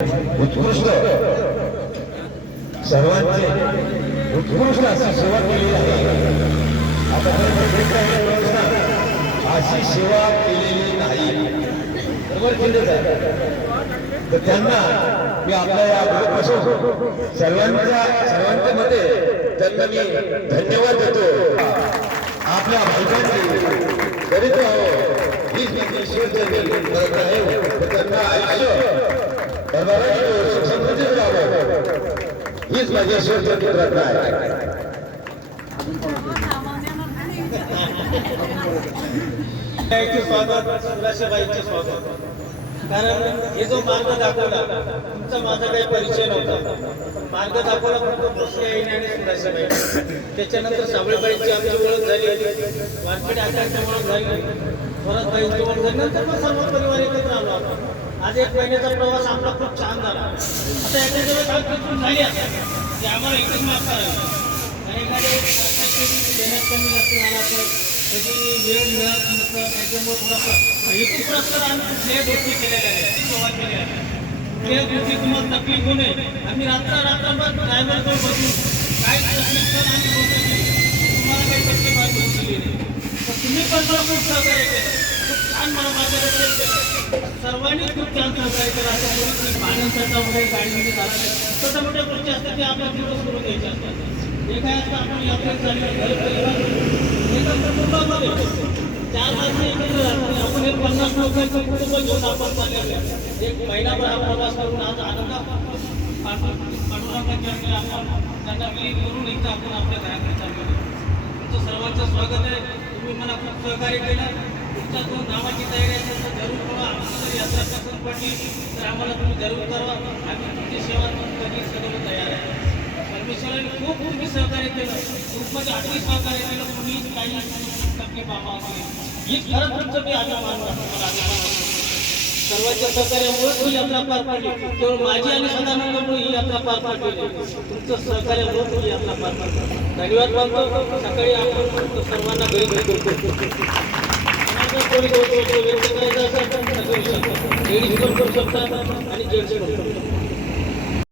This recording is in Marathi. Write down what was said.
उत्कृष्ट. सर्वांचे उत्कृष्ट अशी सेवा केली आहे. आता अशी सेवा केलेली नाही. बरोबर केलं आहे तर त्यांना मी आपल्या या ग्रुपपासून सर्वांच्या सर्वांच्या मध्ये त्यांना मी धन्यवाद देतो. आपल्या भाईकांची तरी तो हो, हीच माझी ईश्वरचरणी करत आहे. राहावं हीच माझी ईश्वरचरणी प्रार्थना आहे स्वागत सुराशाबाईचे स्वागत. कारण हे जो मार्ग दाखवला तुमचा माझा काही परिचय नव्हता. मार्ग दाखवला फक्त भोसले आईने आणि सुराशाबाई त्याच्यानंतर साबळेबाईची आमची ओळख झाली. वानखेडे आकांची ओळख झाली. भरतबाईंची ओळख झाली. नंतर मग सर्व परिवार एकत्र आलो आपण. आज एक महिन्याचा प्रवास आपला खूप छान झाला. आता याच्या झाली आता की आम्हाला एकच माफ आणि एखाद्या मेहनत कमी जास्त झाला तर कधी वेळ मिळत नसतं त्याच्यामुळे थोडासा हेतू पुरस्कार आम्ही कुठल्याही गोष्टी केलेल्या आहेत ती केल्या गोष्टी तुम्हाला तकलीफ होऊ नये. आम्ही रात्र रात्रभर ड्रायव्हर जवळ बसून काय तकलीफ तर आम्ही तुम्हाला काही दिली नाही तर तुम्ही पण मला खूप सहकार्य केलं. खूप छान मला मार्गदर्शन सर्वांनी खूप छान सहकार्य केलं. असं म्हणून की पाण्याचा वगैरे गाडीमध्ये झाला छोट्या मोठ्या गोष्टी असतात ते आपल्या दिवस सुरू द्यायच्या असतात. जे काय असतं आपण यात्रेत चाललो कुटुंबामध्ये. चार माणसं एकत्र राहतात. आपण एक पन्नास लोकांचं कुटुंब घेऊन आपण पाण्यात एक महिनाभर हा प्रवास करून आज आनंद पांडुरंगाच्या आपण त्यांना विलीन करून इथं आपण आपल्या घराकडे चालू तुमचं सर्वांचं स्वागत आहे. तुम्ही मला खूप सहकार्य केलं. तुमच्या जो नावाची तयारी असेल तर जरूर करा. आमची यात्रा पडली तर आम्हाला तुम्ही जरूर करा. आम्ही तुमची सेवा कधी सदैव तयार आहे. परमेश्वराने खूप तुम्ही सहकार्य केलं. ग्रुपमध्ये आठवी सहकार्य केलं. तुम्ही काही टक्के बाबा हीच तुमचं मी आभार मानतो. सर्वांच्या सहकार्यामुळेच ही यात्रा पार पाडली. केवळ माझी आणि सदानंदामुळे ही यात्रा पार पाडली. तुमचं सहकार्यामुळेच ही यात्रा पार पाडली. धन्यवाद मानतो. सकाळी आपण सर्वांना घरी घरी करतो करू शकता लेडीज आणि